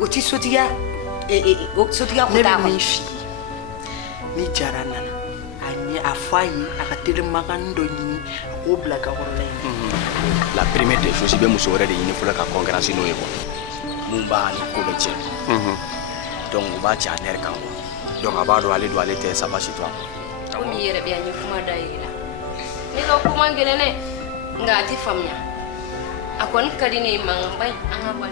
Oti sotia sotia ko ta mi fi ni jarana ani afai akatele makando ni ko blaga online. La première des choses be muso wɛrɛ de ɲini fɔlɔ ka concurrence n'o ye quoi mun b'a ni ko bɛ tiɲɛ donc u b'a ci a nɛrɛ kan quoi donc a b'a dɔn ale tɛ ça va chez toi ko mi yɛrɛ bɛ yan kuma da yi la ne ka kuma gɛlɛn ne nga a ti faamuya a kɔni ka di ne mankan ba an ka bɔ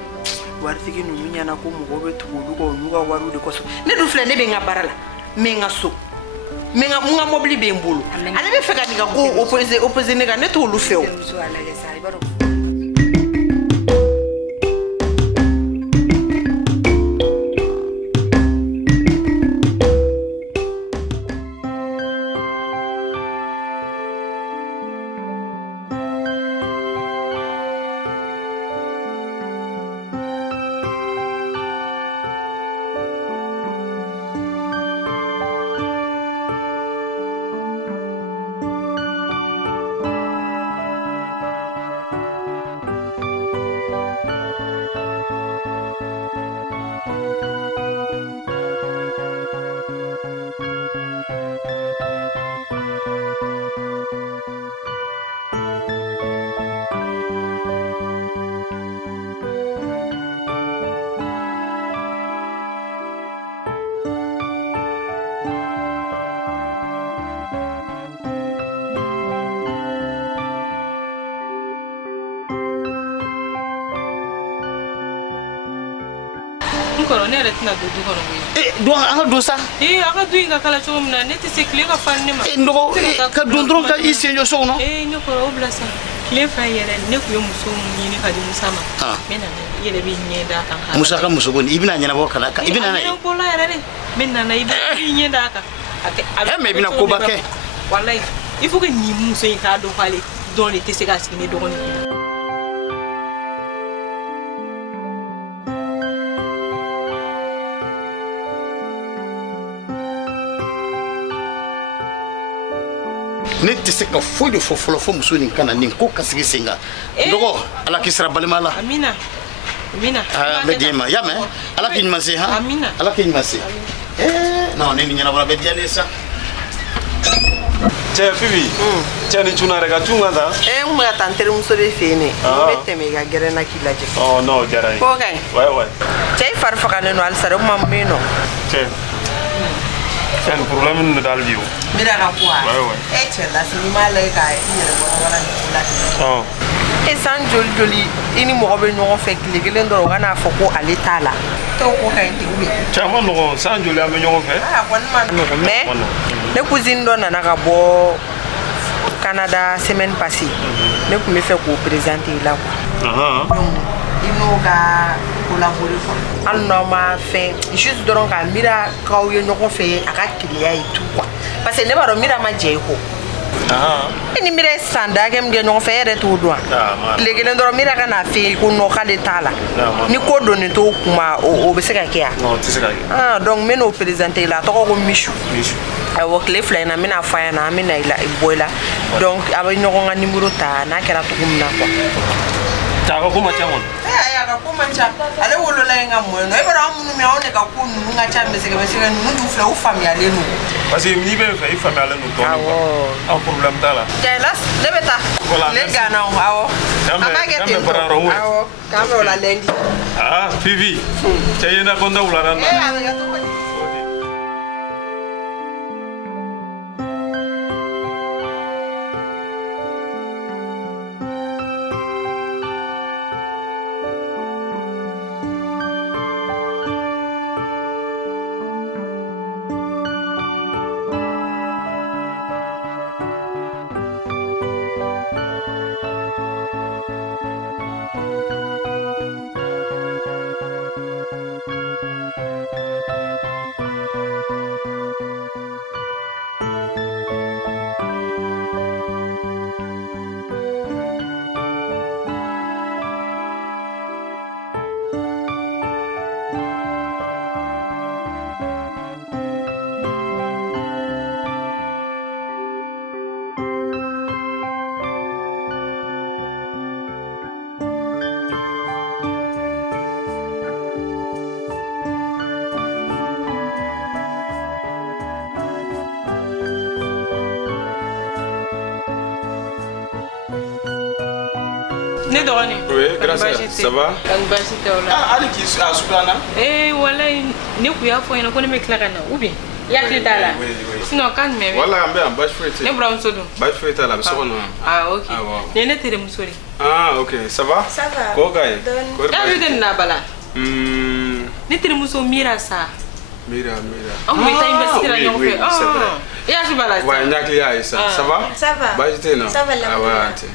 waritigi ninnu ɲɛna ko mɔgɔw bɛ tugu olu kɔ olu ka wariw de kɔsɔn ne dun filɛ ne bɛ n ka baara la n bɛ n ka so n ka mobili bɛ n bolo ale bɛ fɛ ka nin ka ko opposé ne kan ne t'olu fɛ o. Koro ne yɛrɛ tɛna don du kɔnɔ koyi. Donc an ka don sa. A ka du in ka kala cogo min na ne tɛ se tile ka farin ne ma. N dɔgɔ ka don dɔrɔn ka i sen jɔ so kɔnɔ. Ne kɔrɔ o bila sa. Tile fɛ yɛrɛ ne tun ye muso min ɲini ka di Musa ma. N bɛ na i yɛrɛ b'i ɲɛ d'a kan. Musa ka muso kɔni i bɛna ɲɛnabɔ ka na i bɛna n'a ye. A ɲɛnabɔla yɛrɛ de. N bɛ na i b'i ɲɛ d'a kan. Mais i bɛna koba kɛ. Walayi il faut que nin muso in k'a dɔn k'ale dɔn de tɛ se k'a sigi ne dɔgɔnin kun. Ne tɛ se ka foyi de fɔ fɔlɔ fɔ muso nin kana nin ko ka sigi sen kan dɔgɔ ala k'i sara balima la. Amina amina. N bɛ diɲɛ ma y'a mɛn ala k'i ɲuman se han. Amina ala k'i ɲuman se. Non ne ni ɲɛnabɔla bɛ diya ne sa. Cɛ Fifi cɛ ni cunna yɛrɛ ka cun ka taa. N kun bɛ ka taa n terimuso de fɛ yen ne n bɛ tɛmɛ i ka gɛrɛ na k'i lajɛ. Non o diyara n ye. K'o ka ɲi. Ouais. Cɛ i fari fagalen don halisa de o kuma mun bɛ yen nɔ. Cɛ ni problème ninnu de t'ale bi o. Mira ka ko a. Cɛ lasi n'i m'a lajɛ ka i yɛrɛ bɔ ɲɔgɔn na nin ko la ten. San joli i ni mɔgɔ bɛ ɲɔgɔn fɛ tile kelen dɔrɔn o ka n'a fɔ ko ale t'a la. T'o ko ka ɲi ten ou bien. Cɛ a ma nɔgɔn san joli an bɛ ɲɔgɔn fɛ. A kɔni ma nɔgɔn mais ne cousine dɔ nana ka bɔ Canada semaine passée ne tun bɛ fɛ k'o présenter i la quoi. Donc i n'o ka collaborer quoi. Hali n'aw ma fɛn juste dɔrɔn ka Mira k'aw ye ɲɔgɔn fɛ a ka keleya ye tout quoi parce que ne b'a dɔn Mira ma jɛ i kɔ. E ni Mira ye san da hakɛ min kɛ ɲɔgɔn fɛ e yɛrɛ t'o dɔn wa. Tile kelen dɔrɔn Mira ka n'a fɛ yen ko non k'ale t'a la ni ko donnen t'o kuma o bɛ se ka kɛ yan. Non o tɛ se ka kɛ. Donc n bɛ n'o présenter i la a tɔgɔ ko Michu. Awɔ tile fila in na n bɛna f'a ɲɛna an bɛ na i bɔ i la donc a bɛ ɲɔgɔn ka numéro ta n'a kɛra cogo min na quoi. Cɛ a ka ko ma ca kɔni. Ayi a ka ko man ca ale wolola yen ka mɔ yen nɔ e b'a dɔn an minnu bɛ yan anw de ka ko ninnu ka ca mɛsɛgɛ ninnu dun filɛ u faamuyalen don. Parce que n'i bɛ n fɛ i faamuyalen don dɔɔnin quoi. Problème t'a la. Cɛ hélas ne bɛ taa. Tile ganna o awɔ. An b'a kɛ ten tɔ awɔ k'an bɛ o la lundi. Fifi cɛ ye na kɔnta wulada na. A bɛ kɛ cogo di. Ne dogoni. Oui, grâce. Ça va? Basi tawla. Ah, ali ki asubana. Wallahi ne ku ya fo ina ko ne me kila kana ou bien yakli tala. Sinon kan me. Wala ambe am bash fete. Ne bram sodo. Bash fete la bisono. Ah OK. Ne tere musori. Ah OK, ça va? Ça va. Ko gay. Ya bi den na bala. Ne tere muso mira sa. Mira. On me ta investir la ñoo fait. Ya ci bala. Ouais, ñakli ya ça. Ça va? Ça va. Bash te no. Ça va la.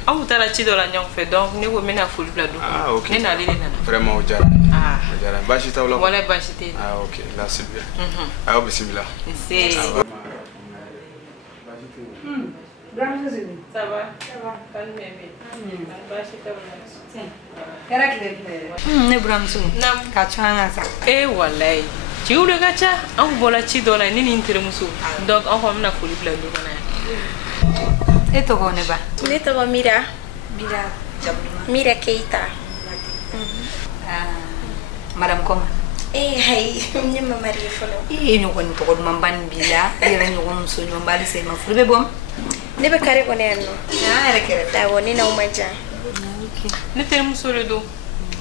On tala ci do la ñoo fait donc ne ko mena fulu la do. Ah OK. Ne na le na. Vraiment au jara. Ah. Jara. Bash ta wala. Wala bashi te. Ah OK, là c'est bien. Ah bismillah. C'est Ça va. Calme-me. Bashi tawla. Ne buramso Nam ka changa sa wallahi ci wude gacha an bola ci do la ni ni intere muso donc an ko na foli bla do na to ko ne ba Ne to Mira. Mira Keita. madam koma Hay, ni ma Maria folo. ñu ko to ko dum ban bila yera ñu ko muso ñu mbali sey ma fulbe bom Ne be kare ko ne no. Rekere Da woni na umanja. ne tere muso le do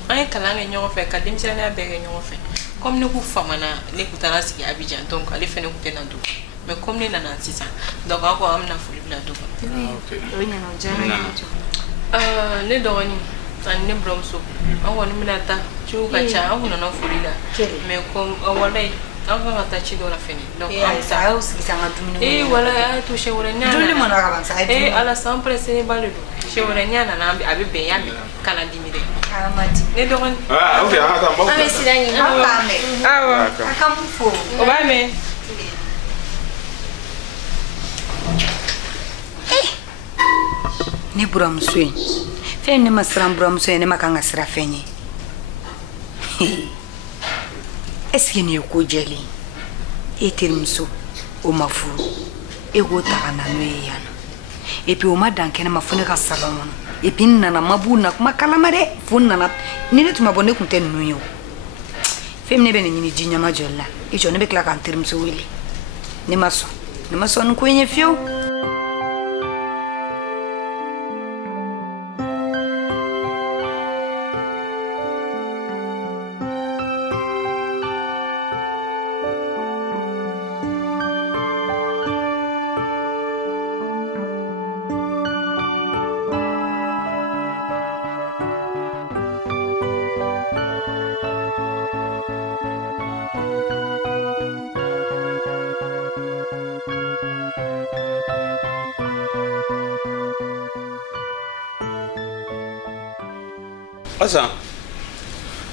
an kala nge ñoo fe ka dim sene abege ñoo fe comme ne ku famana ne ku tara sigi Abidjan donc ale fene ku tena do mais comme ne nana sisa donc an ko am na foli bla do OK. oui non jana ne dogoni an ne bromso an woni minata ci ka cha an na foli la mais comme wallahi an ka ta ci do la fene donc an sa o sigi sanga dumini wala ya to she wala nya dole mo na ka ban sa ala sempre se balu she wala nya na abi be yami kana dimire amati ne dogon Ah OK, ata mbo. Ame sidani. akame awa akamfo o ba me ne buramso fem ne masram buramso ne makanga sira fenye est-ce que ne ko jeli etirmso o mafuru e go tagana no yana et puis o madan kene mafune ka salon et puis nana mabuna kuma kalamare funna ni ne tuma bonne kunte no yo fem ne bene ni jinya majolla e jo ne be kla kan tirmso wili ne maso nko yenye fio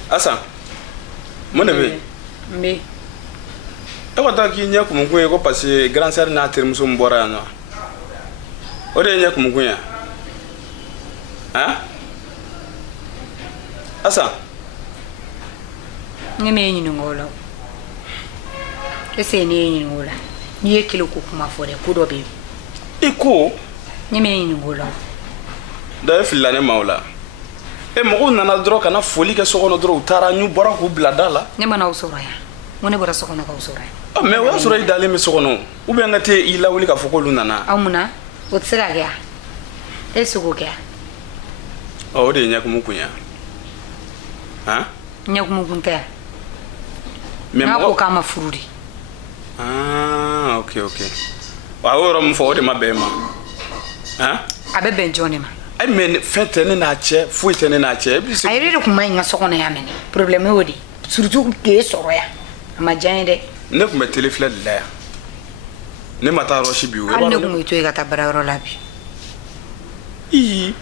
Asa. Mone be. me E wata ki nya ku mungu ko parce grand sœur na tirmuso mbora no. O de nya ku mungu ya. Hein? Asa. ngeme nyini ngolo ese ne nyini ngola ni ekilo ku kuma fore ku do be Iko ngeme nyini ngolo da e filane maula. E mo nana dro kana foli ke sokono dro tara nyu bora ku bladala. ne mana usoro ya mone bora sokono ka usoro ya Me wa sura idale me sokono. Ube ngate ila wuli ka foko lunana. amuna otsira ga esugo ga O de nya ku mukunya. Ha? nyakumu kunta Me na ko mo. kama furudi Ah, OK. Wa woro mfo de mabema. Ha? abe benjone ma Ai men fete ne na che, fuite ne na che. Bi se ayire ko mai nga sokono ya mene problème wodi surtout ke soro ya ama jande ne kuma telefle la. Ne mata roshi bi we. an ne ko ito ga tabara ro labi I.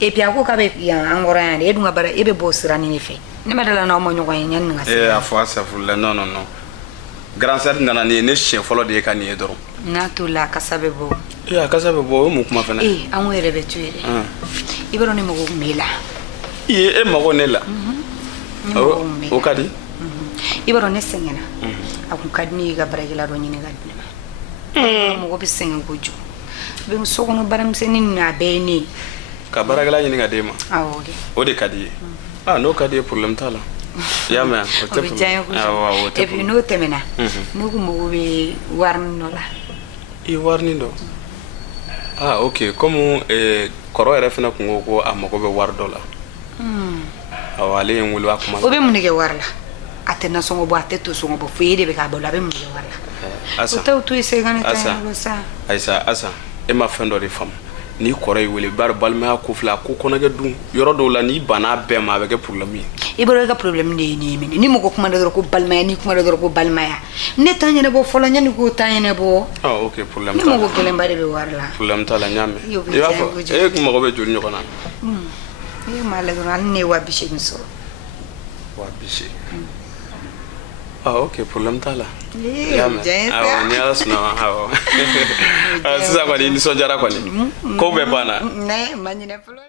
et puis ako ka be ya angora ya de dunga bara ebe bosira ni fe ne madala na mo nyoko nyan nga Eh afwa safula non. Grand sœur nana ne chien folo de ka ni edoro. na to la kasabe bo Ya kasa be bo mu kuma fana. an were be tuere ibero ne mo go mela I e mago ne la. O kadi. ibero ne sengena akun kadni ga bara gila ro nyine ga mo go be sengen ko ju be so kono baram senin na be ni Ka baragala ni nga dema. awode O de kadi. Ah no kadi problem tala. Ya man, o te. et puis no temena no ko mo be warn no la I warni do. Ah, ok. Comme kɔrɔ yɛrɛ fana kun ko ko a mago bɛ wari dɔ la. Awɔ, ale ye n wele a kuma. O bɛ mun de kɛ wari la? A tɛ nasɔngɔ bɔ, a tɛ to sɔngɔ bɔ, foyi de bɛ k'a bolo, a bɛ mun de kɛ wari la? Asa. O tɛ o to yen sa, i ka ne ta yɔrɔ sa. Ayisa, Asa, e ma fɛn dɔ de faamu. N'i kɔrɔ y'i wele, bari balimaya ko filɛ, a ko kɔnɔkɛ dun, yɔrɔ dɔw la n'i banna bɛɛ ma, a bɛ kɛ problème ye. I bolo i ka problème de ye nin ye mini. Ni mɔgɔ kuma dɔrɔn ko balimaya, ni kuma dɔrɔn ko balimaya. Ne t'a ɲɛnabɔ fɔlɔ, yanni k'o t'a ɲɛnabɔ. Ah, ok, problème t'a la. Ne mago gɛlɛnba de bɛ wari la. Problème t'a la, n y'a mɛn. I b'a fɔ, e kun mago bɛ joli ɲɔgɔn na? E m'a lajɛ dɔrɔn, hali ne ye 80.000 sɔrɔ. 80.000. Ah, ok, problème t'a la. Awɔ, ni Ala sɔnna, awɔ. Sisan kɔni i nisɔndiyara kɔni. Ko bɛɛ banna. Ne ma ɲinɛ fɔlɔ.